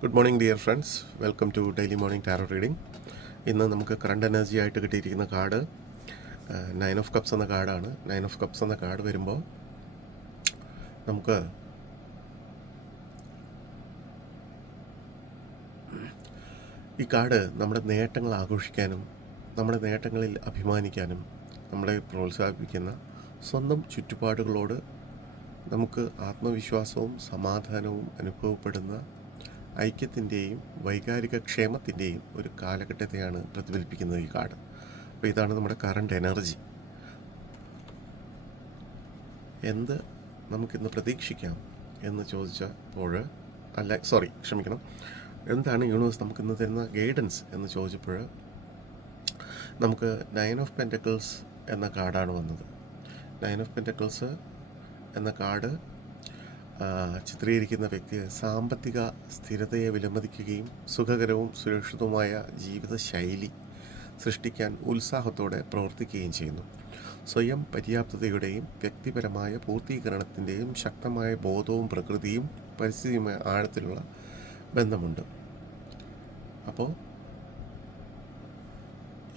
Good morning dear friends, welcome to daily morning tarot reading. ഇന്ന് നമുക്ക് current energy ആയിട്ട് കിട്ടിയിരിക്കുന്ന കാർഡ് 9 ഓഫ് കപ്സ് എന്ന കാർഡാണ്. 9 ഓഫ് കപ്സ് എന്ന കാർഡ് വരുമ്പോൾ നമുക്ക് ഈ കാർഡ് നമ്മുടെ നേട്ടങ്ങൾ ആഘോഷിക്കാനും നമ്മുടെ നേട്ടങ്ങളിൽ അഭിമാനിക്കാനും നമ്മളെ പ്രോത്സാഹിപ്പിക്കുന്ന സ്വന്തം ചുറ്റുപാടുകളോട് നമുക്ക് ആത്മവിശ്വാസവും സമാധാനവും അനുഭവപ്പെടുന്ന ഐക്യത്തിൻ്റെയും വൈകാരിക ക്ഷേമത്തിൻ്റെയും ഒരു കാലഘട്ടത്തെയാണ് പ്രതിഫലിപ്പിക്കുന്നത് ഈ കാർഡ്. അപ്പോൾ ഇതാണ് നമ്മുടെ കറണ്ട് എനർജി. എന്ത് നമുക്കിന്ന് പ്രതീക്ഷിക്കാം എന്ന് ചോദിച്ചപ്പോൾ എന്താണ് യൂണിവേഴ്സ് നമുക്കിന്ന് തരുന്ന ഗൈഡൻസ് എന്ന് ചോദിച്ചപ്പോൾ നമുക്ക് 9 ഓഫ് പെൻറ്റക്കിൾസ് എന്ന കാർഡാണ് വന്നത്. 9 ഓഫ് പെൻറ്റക്കിൾസ് എന്ന കാർഡ് ചിത്രീകരിക്കുന്ന വ്യക്തിയെ സാമ്പത്തിക സ്ഥിരതയെ വിലമതിക്കുകയും സുഖകരവും സുരക്ഷിതവുമായ ജീവിതശൈലി സൃഷ്ടിക്കാൻ ഉത്സാഹത്തോടെ പ്രവർത്തിക്കുകയും ചെയ്യുന്നു. സ്വയം പര്യാപ്തതയുടെയും വ്യക്തിപരമായ പൂർത്തീകരണത്തിൻ്റെയും ശക്തമായ ബോധവും പ്രകൃതിയും പരിസ്ഥിതിയുമായ ആഴത്തിലുള്ള ബന്ധമുണ്ട്. അപ്പോൾ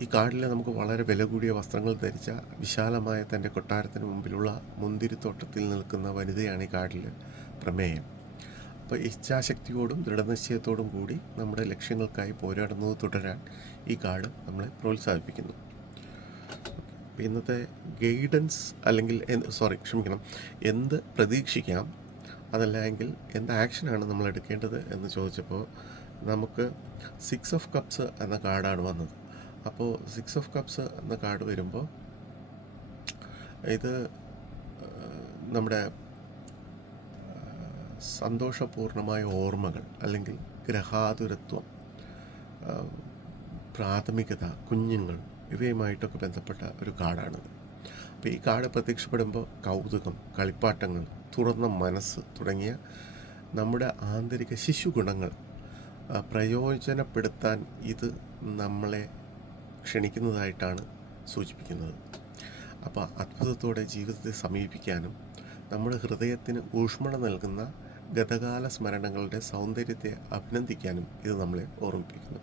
ഈ കാർഡിൽ നമുക്ക് വളരെ വില കൂടിയ വസ്ത്രങ്ങൾ ധരിച്ച വിശാലമായ തൻ്റെ കൊട്ടാരത്തിന് മുമ്പിലുള്ള മുന്തിരിത്തോട്ടത്തിൽ നിൽക്കുന്ന വനിതയാണ് ഈ കാർഡിൽ പ്രമേയം. അപ്പോൾ ഇച്ഛാശക്തിയോടും ദൃഢനിശ്ചയത്തോടും കൂടി നമ്മുടെ ലക്ഷ്യങ്ങൾക്കായി പോരാടുന്നത് തുടരാൻ ഈ കാർഡ് നമ്മളെ പ്രോത്സാഹിപ്പിക്കുന്നു. ഇന്നത്തെ ഗൈഡൻസ് അല്ലെങ്കിൽ എന്ത് പ്രതീക്ഷിക്കാം, അതല്ല എങ്കിൽ എന്ത് ആക്ഷനാണ് നമ്മൾ എടുക്കേണ്ടത് എന്ന് ചോദിച്ചപ്പോൾ നമുക്ക് 6 ഓഫ് കപ്സ് എന്ന കാർഡാണ് വന്നത്. അപ്പോൾ 6 ഓഫ് കപ്സ് എന്ന കാർഡ് വരുമ്പോൾ ഇത് നമ്മുടെ സന്തോഷപൂർണമായ ഓർമ്മകൾ അല്ലെങ്കിൽ ഗ്രഹാതുരത്വം, പ്രാഥമികത, കുഞ്ഞുങ്ങൾ ഇവയുമായിട്ടൊക്കെ ബന്ധപ്പെട്ട ഒരു കാർഡാണിത്. അപ്പോൾ ഈ കാർഡ് പ്രത്യക്ഷപ്പെടുമ്പോൾ കൗതുകം, കളിപ്പാട്ടങ്ങൾ, തുറന്ന മനസ്സ് തുടങ്ങിയ നമ്മുടെ ആന്തരിക ശിശുഗുണങ്ങൾ പ്രയോജനപ്പെടുത്താൻ ഇത് നമ്മളെ ക്ഷണിക്കുന്നതായിട്ടാണ് സൂചിപ്പിക്കുന്നത്. അപ്പോൾ അത്ഭുതത്തോടെ ജീവിതത്തെ സമീപിക്കാനും നമ്മുടെ ഹൃദയത്തിന് ഊഷ്മള നൽകുന്ന ഗതകാല സ്മരണകളുടെ സൗന്ദര്യത്തെ അഭിനന്ദിക്കാനും ഇത് നമ്മളെ ഓർമ്മിപ്പിക്കുന്നു.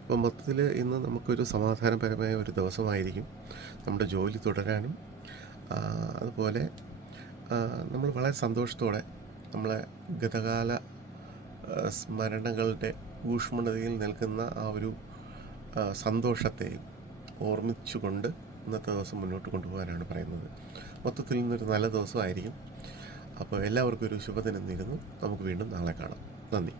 അപ്പോൾ മൊത്തത്തിൽ ഇന്ന് നമുക്കൊരു സമാധാനപരമായ ഒരു ദിവസമായിരിക്കും. നമ്മുടെ ജോലി തുടരാനും അതുപോലെ നമ്മൾ വളരെ സന്തോഷത്തോടെ നമ്മളെ ഗതകാല സ്മരണകളുടെ ഊഷ്മളതയിൽ നൽകുന്ന ആ ഒരു സന്തോഷത്തെ ഓർമ്മിച്ചുകൊണ്ട് ഇന്നത്തെ ദിവസം മുന്നോട്ട് കൊണ്ടുപോകാനാണ് പറയുന്നത്. മൊത്തത്തിൽ ഇന്നൊരു നല്ല ദിവസമായിരിക്കും. അപ്പോൾ എല്ലാവർക്കും ഒരു ശുഭദിനം നേരുന്നു. നമുക്ക് വീണ്ടും നാളെ കാണാം. നന്ദി.